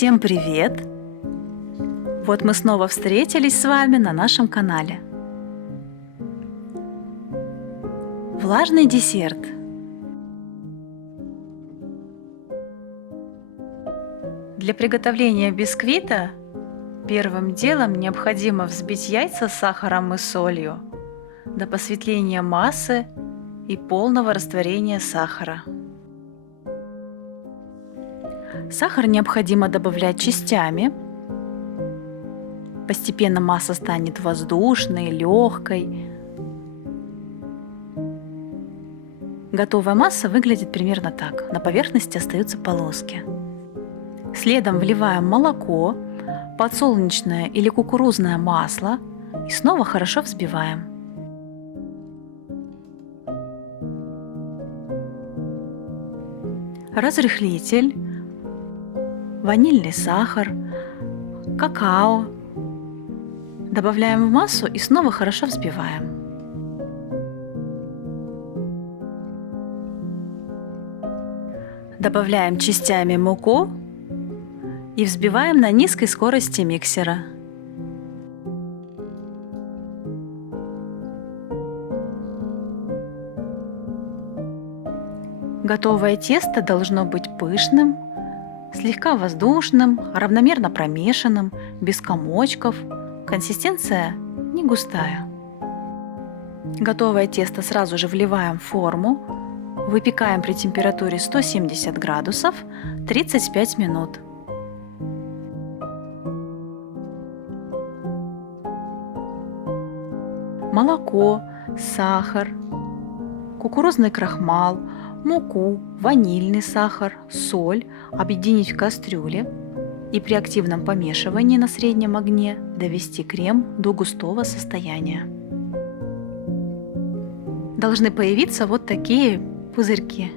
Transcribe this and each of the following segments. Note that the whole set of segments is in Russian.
Всем привет! Вот мы снова встретились с вами на нашем канале. Влажный десерт. Для приготовления бисквита первым делом необходимо взбить яйца с сахаром и солью до посветления массы и полного растворения сахара. Сахар необходимо добавлять частями. Постепенно масса станет воздушной, легкой. Готовая масса выглядит примерно так. На поверхности остаются полоски. Следом вливаем молоко, подсолнечное или кукурузное масло и снова хорошо взбиваем. Разрыхлитель, ванильный сахар, какао. Добавляем в массу и снова хорошо взбиваем. Добавляем частями муку и взбиваем на низкой скорости миксера. Готовое тесто должно быть пышным, слегка воздушным, равномерно промешанным, без комочков. Консистенция не густая. Готовое тесто сразу же вливаем в форму. Выпекаем при температуре 170 градусов 35 минут. Молоко, сахар, кукурузный крахмал, муку, ванильный сахар, соль объединить в кастрюле и при активном помешивании на среднем огне довести крем до густого состояния. Должны появиться вот такие пузырьки.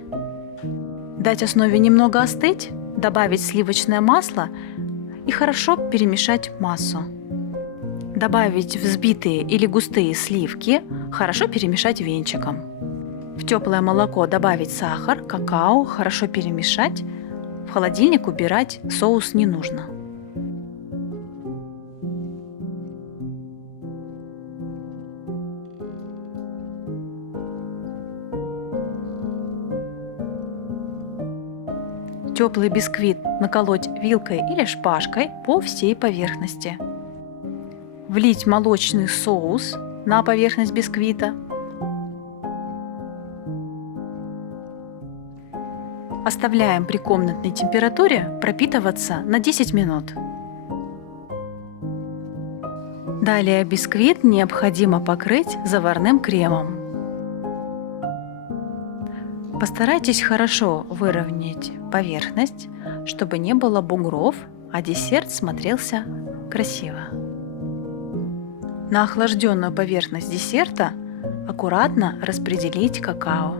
Дать основе немного остыть, добавить сливочное масло и хорошо перемешать массу. Добавить взбитые или густые сливки, хорошо перемешать венчиком. В теплое молоко добавить сахар, какао, хорошо перемешать. В холодильник убирать соус не нужно. Теплый бисквит наколоть вилкой или шпажкой по всей поверхности. Влить молочный соус на поверхность бисквита. Оставляем при комнатной температуре пропитываться на 10 минут. Далее бисквит необходимо покрыть заварным кремом. Постарайтесь хорошо выровнять поверхность, чтобы не было бугров, а десерт смотрелся красиво. На охлажденную поверхность десерта аккуратно распределить какао.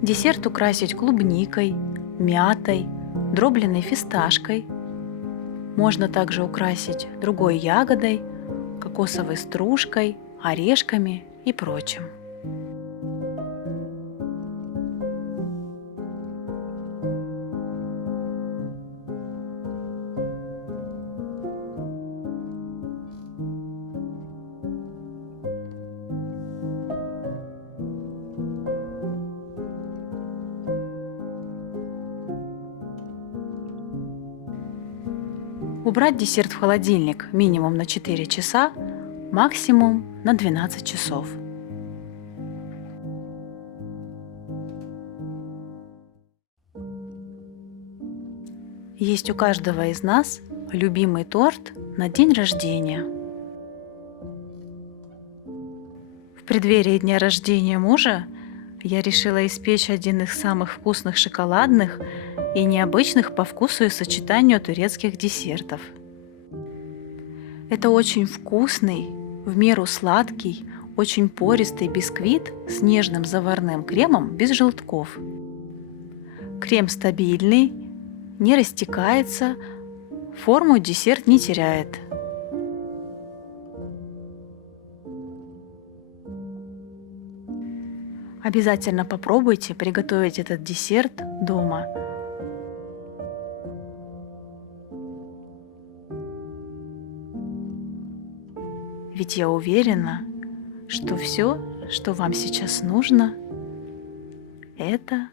Десерт украсить клубникой, мятой, дробленой фисташкой. Можно также украсить другой ягодой, кокосовой стружкой, орешками и прочим. Убрать десерт в холодильник минимум на 4 часа, максимум на 12 часов. Есть у каждого из нас любимый торт на день рождения. В преддверии дня рождения мужа я решила испечь один из самых вкусных шоколадных и необычных по вкусу и сочетанию турецких десертов. Это очень вкусный, в меру сладкий, очень пористый бисквит с нежным заварным кремом без желтков. Крем стабильный, не растекается, форму десерт не теряет. Обязательно попробуйте приготовить этот десерт дома. Ведь я уверена, что все, что вам сейчас нужно, это